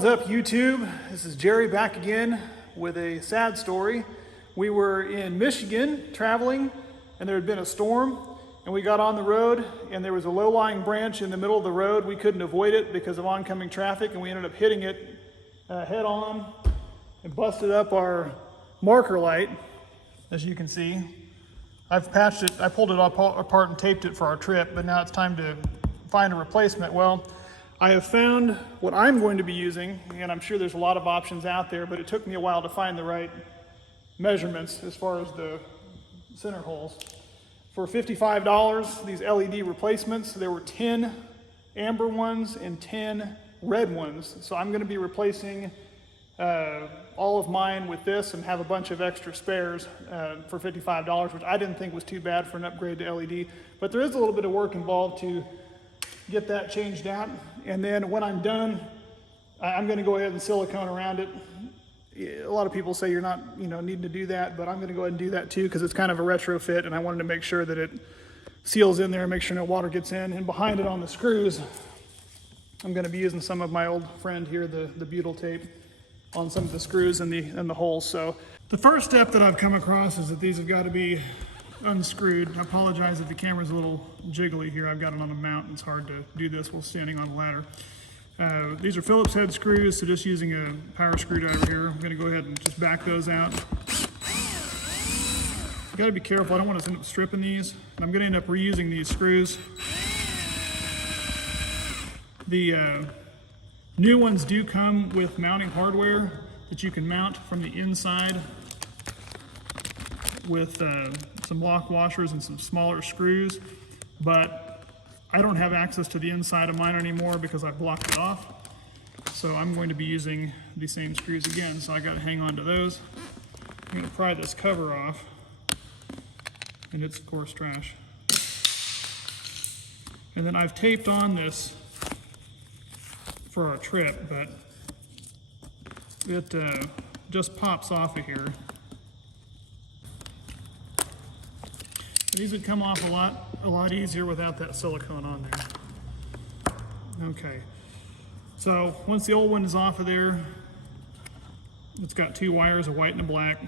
is up, YouTube? This is Jerry back again with a sad story. We were in Michigan traveling and there had been a storm and we got on the road and there was a low-lying branch in the middle of the road. We couldn't avoid it because of oncoming traffic and we ended up hitting it head on and busted up our marker light, as you can see. I've patched it, I pulled it apart and taped it for our trip, but now it's time to find a replacement. Well, I have found what I'm going to be using, and I'm sure there's a lot of options out there, but it took me a while to find the right measurements as far as the center holes. For $55, these LED replacements, there were 10 amber ones and 10 red ones. So I'm going to be replacing all of mine with this and have a bunch of extra spares for $55, which I didn't think was too bad for an upgrade to LED. But there is a little bit of work involved to get that changed out. And then when I'm done, I'm going to go ahead and silicone around it. A lot of people say you're not, needing to do that, but I'm going to go ahead and do that too because it's kind of a retrofit, and I wanted to make sure that it seals in there and make sure no water gets in. And behind it on the screws, I'm going to be using some of my old friend here, the butyl tape, on some of the screws and the holes. So the first step that I've come across is that these have got to be unscrewed. I apologize if the camera's a little jiggly here. I've got it on a mount and it's hard to do this while standing on a ladder. These are Phillips head screws, so just using a power screwdriver here. I'm going to go ahead and just back those out. You got to be careful. I don't want to end up stripping these. And I'm going to end up reusing these screws. The new ones do come with mounting hardware that you can mount from the inside with some lock washers and some smaller screws, but I don't have access to the inside of mine anymore because I blocked it off. So I'm going to be using the same screws again. So I got to hang on to those. I'm going to pry this cover off, and it's of course trash. And then I've taped on this for our trip, but it just pops off of here. These would come off a lot easier without that silicone on there. Okay, so once the old one is off of there, it's got two wires, a white and a black,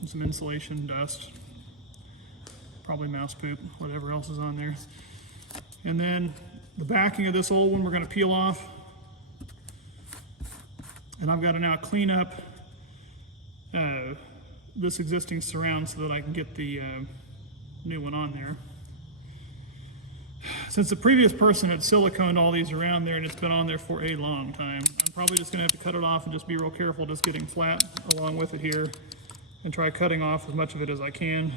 and some insulation, dust, probably mouse poop, whatever else is on there. And then the backing of this old one we're going to peel off. And I've got to now clean up this existing surround so that I can get the new one on there. Since the previous person had siliconed all these around there and it's been on there for a long time, I'm probably just going to have to cut it off and just be real careful just getting flat along with it here and try cutting off as much of it as I can.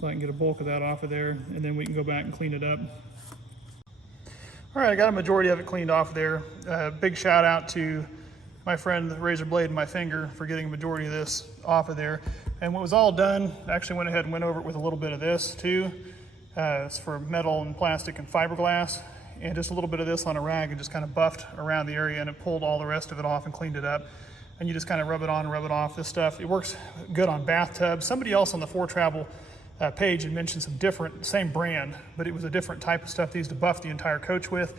So I can get a bulk of that off of there, and then we can go back and clean it up. All right, I got a majority of it cleaned off there. Big shout out to my friend, the razor blade in my finger, for getting a majority of this off of there. And when it was all done, I actually went ahead and went over it with a little bit of this too. It's for metal and plastic and fiberglass, and just a little bit of this on a rag and just kind of buffed around the area, and it pulled all the rest of it off and cleaned it up. And you just kind of rub it on and rub it off. This stuff, it works good on bathtubs. Somebody else on the 4Travel page had mentioned some different, same brand, but it was a different type of stuff they used to buff the entire coach with,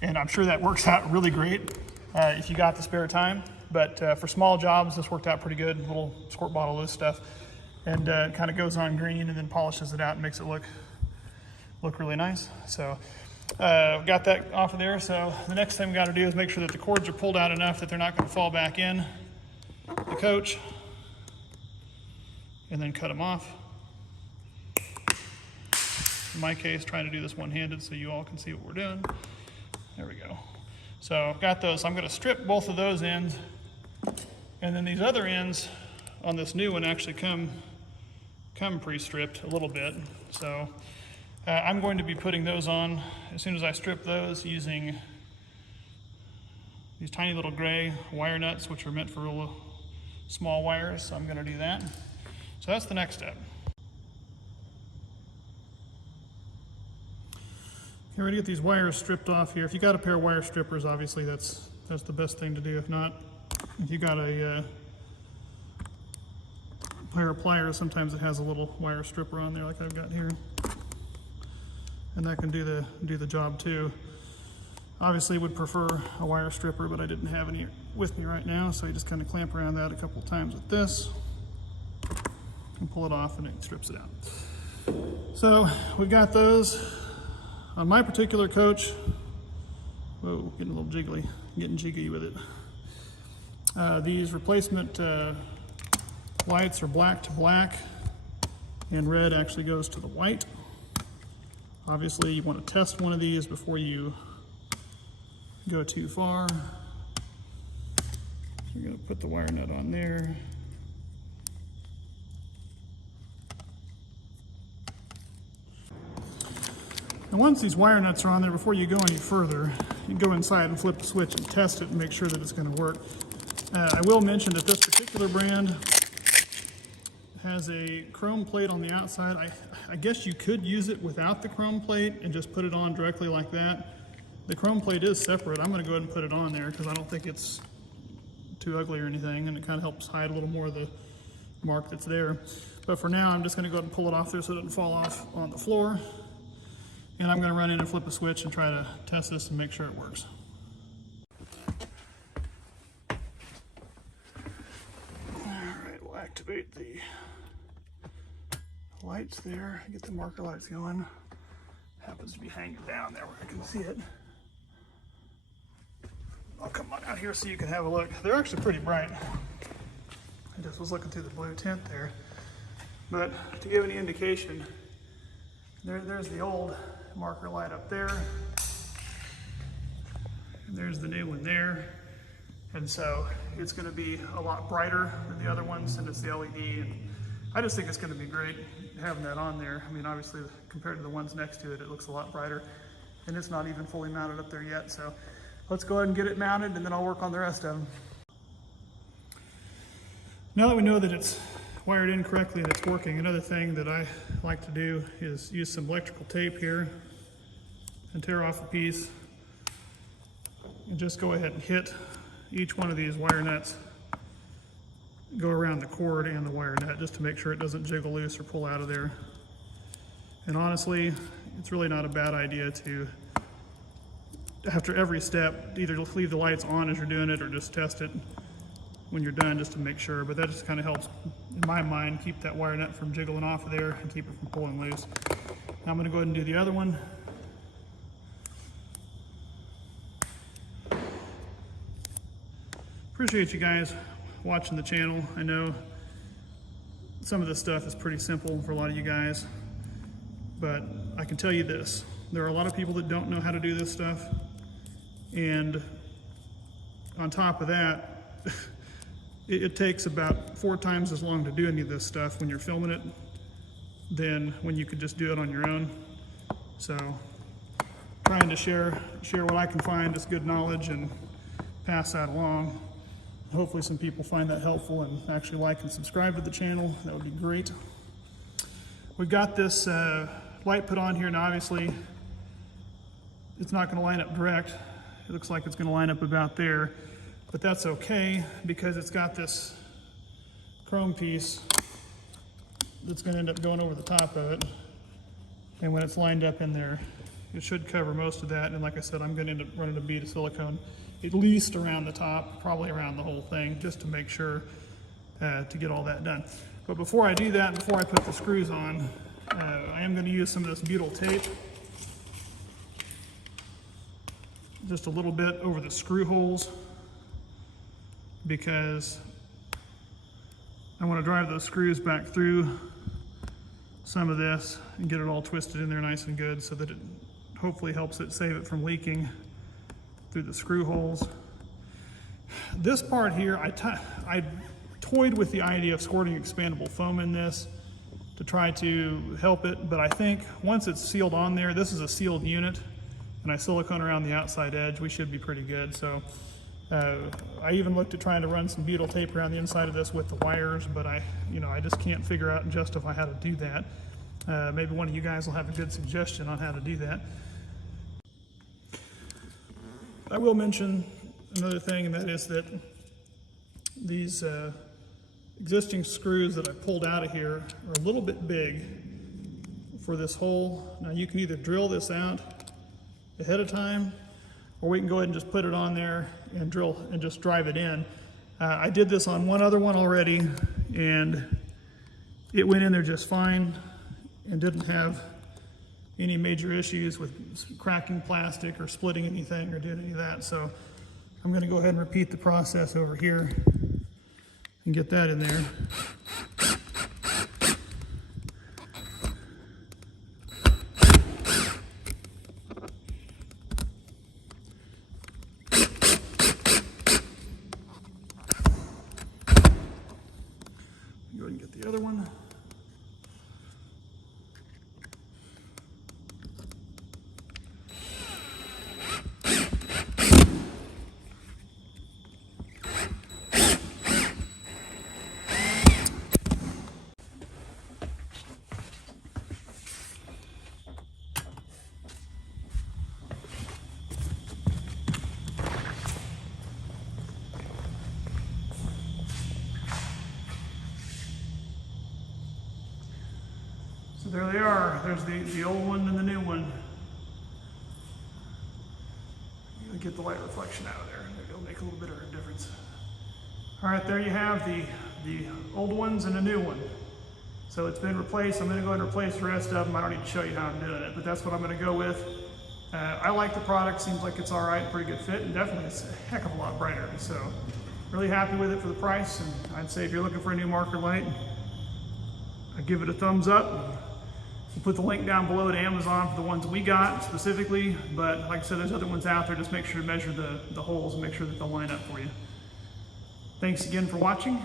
and I'm sure that works out really great if you got the spare time. But for small jobs, this worked out pretty good. A little squirt bottle of this stuff, and it kind of goes on green and then polishes it out and makes it look really nice. So got that off of there. So the next thing we got to do is make sure that the cords are pulled out enough that they're not going to fall back in the coach, and then cut them off. In my case, trying to do this one-handed so you all can see what we're doing. There we go. So I've got those. I'm going to strip both of those ends, and then these other ends on this new one actually come pre-stripped a little bit. So I'm going to be putting those on as soon as I strip those using these tiny little gray wire nuts, which are meant for real small wires. So I'm going to do that. So that's the next step. Okay, ready to get these wires stripped off here. If you got a pair of wire strippers, obviously that's the best thing to do. If not, if you got a pair of pliers, sometimes it has a little wire stripper on there like I've got here. and that can do the job too. Obviously would prefer a wire stripper, but I didn't have any with me right now, so you just kind of clamp around that a couple of times with this and pull it off and it strips it out. So we've got those. On my particular coach, whoa, getting a little jiggly, getting jiggy with it. These replacement lights are black to black, and red actually goes to the white. Obviously you want to test one of these before you go too far. You're going to put the wire nut on there. And once these wire nuts are on there, before you go any further, you go inside and flip the switch and test it and make sure that it's going to work. I will mention that this particular brand has a chrome plate on the outside. I guess you could use it without the chrome plate and just put it on directly like that. The chrome plate is separate. I'm going to go ahead and put it on there because I don't think it's too ugly or anything, and it kind of helps hide a little more of the mark that's there. But for now, I'm just going to go ahead and pull it off there so it doesn't fall off on the floor. And I'm going to run in and flip a switch and try to test this and make sure it works. Alright, we'll activate the lights there, get the marker lights going. Happens to be hanging down there where I can see it. I'll come on out here so you can have a look. They're actually pretty bright. I just was looking through the blue tint there. But to give any indication, there's the old marker light up there, and there's the new one there, and so it's going to be a lot brighter than the other ones, and it's the LED, and I just think it's going to be great having that on there. I mean, obviously compared to the ones next to it, it looks a lot brighter, and it's not even fully mounted up there yet, so let's go ahead and get it mounted and then I'll work on the rest of them. Now that we know that it's wired in correctly and it's working, another thing that I like to do is use some electrical tape here and tear off a piece and just go ahead and hit each one of these wire nuts, go around the cord and the wire nut just to make sure it doesn't jiggle loose or pull out of there. And honestly, it's really not a bad idea to, after every step, either leave the lights on as you're doing it or just test it when you're done just to make sure, but that just kind of helps, in my mind, keep that wire nut from jiggling off of there and keep it from pulling loose. Now I'm going to go ahead and do the other one. Appreciate you guys watching the channel. I know some of this stuff is pretty simple for a lot of you guys, but I can tell you this, there are a lot of people that don't know how to do this stuff, and on top of that, it takes about 4 times as long to do any of this stuff when you're filming it than when you could just do it on your own. So trying to share what I can find as good knowledge and pass that along. Hopefully some people find that helpful and actually like and subscribe to the channel. That would be great. We've got this light put on here, and obviously it's not going to line up direct. It looks like it's going to line up about there. But that's okay because it's got this chrome piece that's going to end up going over the top of it. And when it's lined up in there, it should cover most of that. And like I said, I'm going to end up running a bead of silicone at least around the top, probably around the whole thing, just to make sure to get all that done. But before I do that, before I put the screws on, I am going to use some of this butyl tape, just a little bit over the screw holes, because I want to drive those screws back through some of this and get it all twisted in there nice and good so that it hopefully helps it save it from leaking through the screw holes. This part here, I toyed with the idea of squirting expandable foam in this to try to help it, but I think once it's sealed on there, this is a sealed unit, and I silicone around the outside edge, we should be pretty good. So I even looked at trying to run some butyl tape around the inside of this with the wires, but I just can't figure out and justify how to do that. Maybe one of you guys will have a good suggestion on how to do that. I will mention another thing, and that is that these existing screws that I pulled out of here are a little bit big for this hole. Now you can either drill this out ahead of time, or we can go ahead and just put it on there and drill and just drive it in. I did this on one other one already, and it went in there just fine and didn't have any major issues with cracking plastic or splitting anything or doing any of that. So I'm going to go ahead and repeat the process over here and get that in there. Go ahead and get the other one. So there they are. There's the old one and the new one. Get the light reflection out of there. It'll make a little bit of a difference. All right, there you have the old ones and a new one. So it's been replaced. I'm going to go ahead and replace the rest of them. I don't need to show you how I'm doing it, but that's what I'm going to go with. I like the product. Seems like it's all right, pretty good fit, and definitely it's a heck of a lot brighter. So really happy with it for the price. And I'd say if you're looking for a new marker light, I'd give it a thumbs up. We'll put the link down below to Amazon for the ones we got specifically, but like I said, there's other ones out there. Just make sure to measure the holes and make sure that they'll line up for you. Thanks again for watching.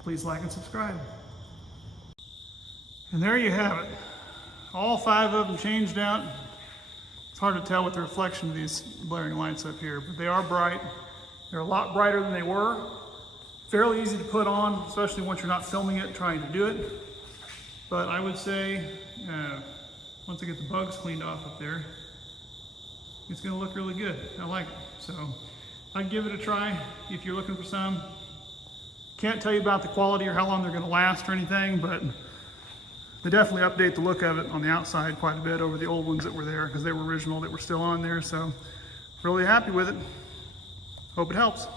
Please like and subscribe. And there you have it. All 5 of them changed out. It's hard to tell with the reflection of these blaring lights up here, but they are bright. They're a lot brighter than they were. Fairly easy to put on, especially once you're not filming it, trying to do it. But I would say, once I get the bugs cleaned off up there, it's gonna look really good. I like it. So I'd give it a try if you're looking for some. Can't tell you about the quality or how long they're gonna last or anything, but they definitely update the look of it on the outside quite a bit over the old ones that were there, because they were original that were still on there. So really happy with it. Hope it helps.